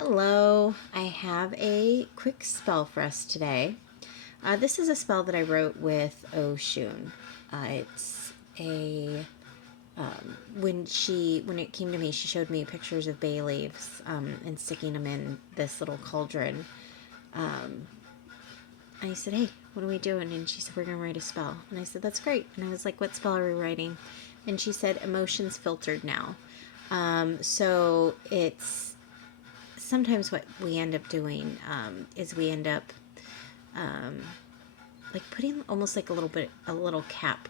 Hello, I have a quick spell for us today. This is a spell that I wrote with Oshun. It's a when it came to me, she showed me pictures of bay leaves and sticking them in this little cauldron. I said, "Hey, what are we doing?" And she said, "We're gonna write a spell." And I said, "That's great." And I was like, "What spell are we writing?" And she said, "Emotions filtered now." So it's sometimes what we end up doing is we end up like putting almost like a little cap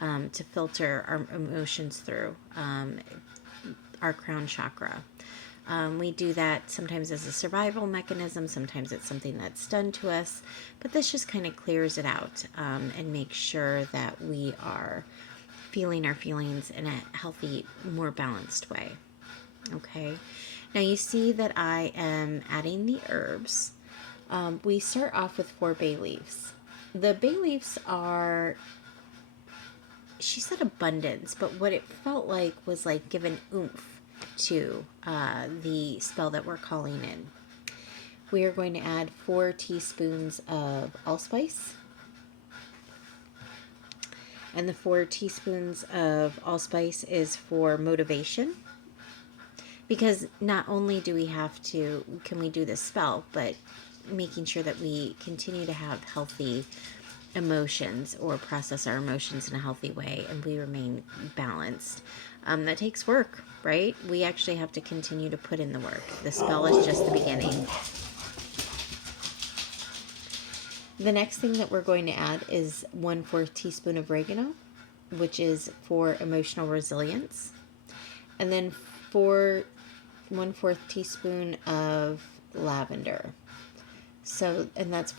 to filter our emotions through our crown chakra. We do that sometimes as a survival mechanism, sometimes it's something that's done to us, but this just kind of clears it out and makes sure that we are feeling our feelings in a healthy, more balanced way. Okay, now you see that I am adding the herbs. We start off with 4 bay leaves. The bay leaves are, she said abundance, but what it felt like was like giving oomph to the spell that we're calling in. We are going to add 4 teaspoons of allspice. And the 4 teaspoons of allspice is for motivation. Because not only do we have to, can we do this spell, but making sure that we continue to have healthy emotions or process our emotions in a healthy way and we remain balanced. That takes work, right? We actually have to continue to put in the work. The spell is just the beginning. The next thing that we're going to add is 1/4 teaspoon of oregano, which is for emotional resilience. And then 1/4 teaspoon of lavender. So, and that's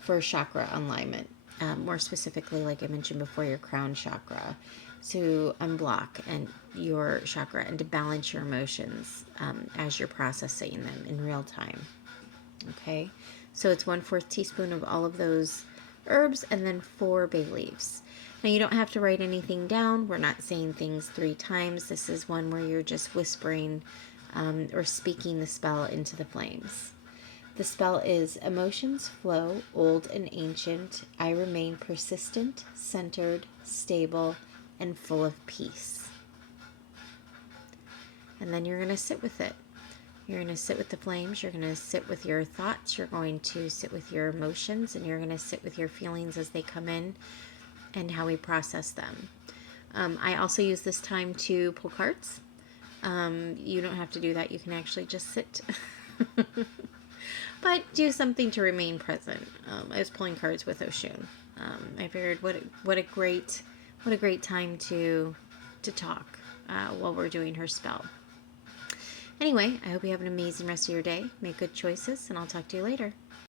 for chakra alignment. More specifically, like I mentioned before, your crown chakra, to unblock and your chakra and to balance your emotions as you're processing them in real time. Okay, so it's 1/4 teaspoon of all of those herbs and then 4 bay leaves. Now you don't have to write anything down. We're not saying things 3 times. This is one where you're just whispering or speaking the spell into the flames. The spell is emotions flow, old and ancient. I remain persistent, centered, stable, and full of peace. And then you're going to sit with it. You're going to sit with the flames. You're going to sit with your thoughts. You're going to sit with your emotions. And you're going to sit with your feelings as they come in and how we process them. I also use this time to pull cards. You don't have to do that. You can actually just sit. But do something to remain present. I was pulling cards with Oshun. I figured what a great time to talk while we're doing her spell. Anyway, I hope you have an amazing rest of your day. Make good choices, and I'll talk to you later.